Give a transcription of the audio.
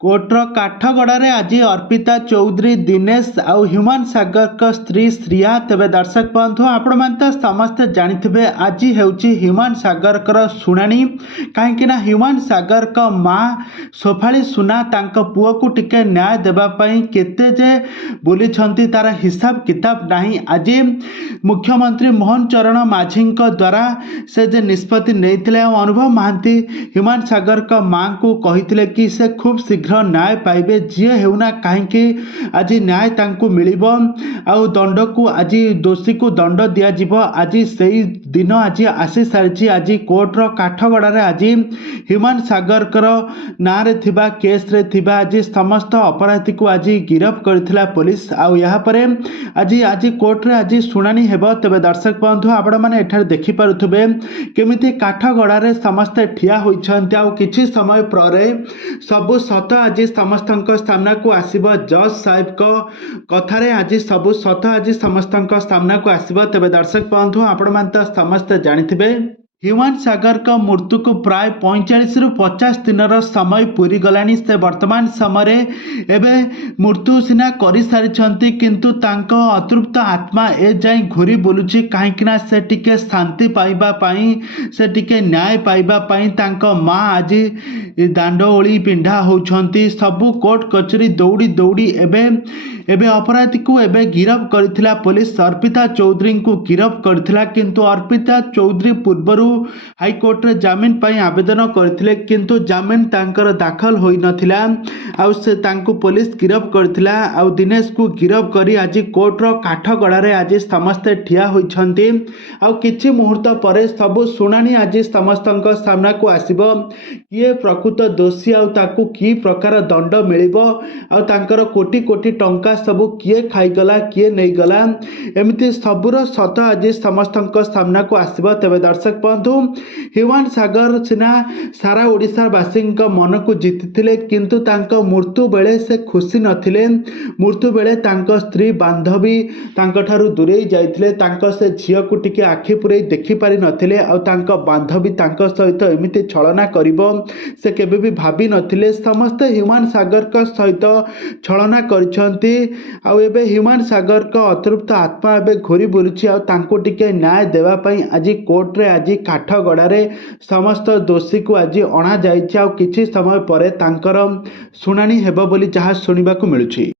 कोर्टर काठगड़े आज अर्पिता चौधरी दिनेश आउ ह्यूमान सागर का स्त्री श्रिया तेरे दर्शक बंधु आपण मैंने समस्ते जानी आज हूँ ह्यूमान सागर शुणाणी कहीं ह्यूमान सागर का माँ सोफाली सुना तांको पुओ को टिके न्याय देवाई केते जे बुली तार हिसाब किताब नहीं। आज मुख्यमंत्री मोहन चरण माझी द्वारा से जे निष्पत्ति नहीं अनुभव महांती ह्यूमान सागर का माँ को कही कि से खूब शीघ्र न्याय पाइबे जी होना कहीं आज न्याय तांको मिलिबो आउ दंड को आज दोषी को दंड दिया जिवो। आज से दिन आज आसी सारी आज कोर्टर काठगड़े आज ह्यूमान सागर ना रे थिबा केस रे थिबा आज समस्त अपराधी को आज गिरफ करथिला पुलिस आउ यहाँ पर आज आज कोर्ट रे आज शुणाणी हेबो। तेबे दर्शक बंधु आपण माने एठार देखि पारुथबे केमिति काठगड़े समस्ते ठिया होइछन्ते आउ किछि समय पर सबु सत आज समस्त सामना को आसीबो। जज साहेब को कथारे आज सबु सत आज समस्त सामना को आसीबो। तेबे दर्शक बंधु आपण माने तो समस्त जानिथिबे ह्यूमान सागर का मृत्यु को प्राय 45 रु 50 दिन समय पूरी गलानी। से वर्तमान समय एबे मृत्यु सिना कर सारी किंतु तांको अतृप्त आत्मा ए जाई घूरी बुलुची कहीं से टिके शांति पाइबा पाई से टिके न्याय पाइबा पाई तांको माँ आज दांड ओली पिंढा होउछंती। सबु कोर्ट कचेरी दौड़ी दौड़ी एबे एबे अपराधी को एबे गिरफ करथिला पुलिस अर्पिता चौधरी को गिरफ करथिला किंतु अर्पिता चौधरी पूर्वरु हाईकोर्ट रे जामिन पाई आवेदन करथिले किंतु जामिन तांकर दाखल होई नथिला आउ से तांको पुलिस गिरफ करथिला आउ दिनेश को गिरफ करी आज कोर्ट रो काठगड़ारे आज समस्त ठिया होइछंती आउ किछि मुहूर्त परे सब शुणाणी आज समस्तक सामना को आसीबो किए प्रकृत दोषी आउ ताकू की प्रकार दंड मिलिबो आउ तांकर कोटी कोटी टंका सबू किए खाईगला किए नहीं गला एमती सबूर सत आज समस्त सामना को आसब। तेरे दर्शक बंधु ह्यूमान सागर सिना सारा ओडिशावासी मन को जीति किंतु तांको मृत्यु बेले से खुशी नथिले। मृत्यु बेले तांको स्त्री बांधवी तांको दूरे जाइथिले तांको से झियो को टिके आखि पुरे देखि पारि नथिले आउ तांको बांधवी तांको सहित एमिति छलना करिवो से केबे भी भाबी नथिले। समस्त ह्यूमान सागर का सहित छलना करिसंती आउ एबे ह्यूमान सागर का अतृप्त आत्मा एबे घोरी बुलुची आउ तांको टिके न्याय देवा पई आज कोर्ट रे आज काठगड़ारे समस्त दोषी को आज अणा जाइछि आउ किछि समय परे तांकर शुणाणी हेबो बोली जहा सुनिबा को मिलुछि।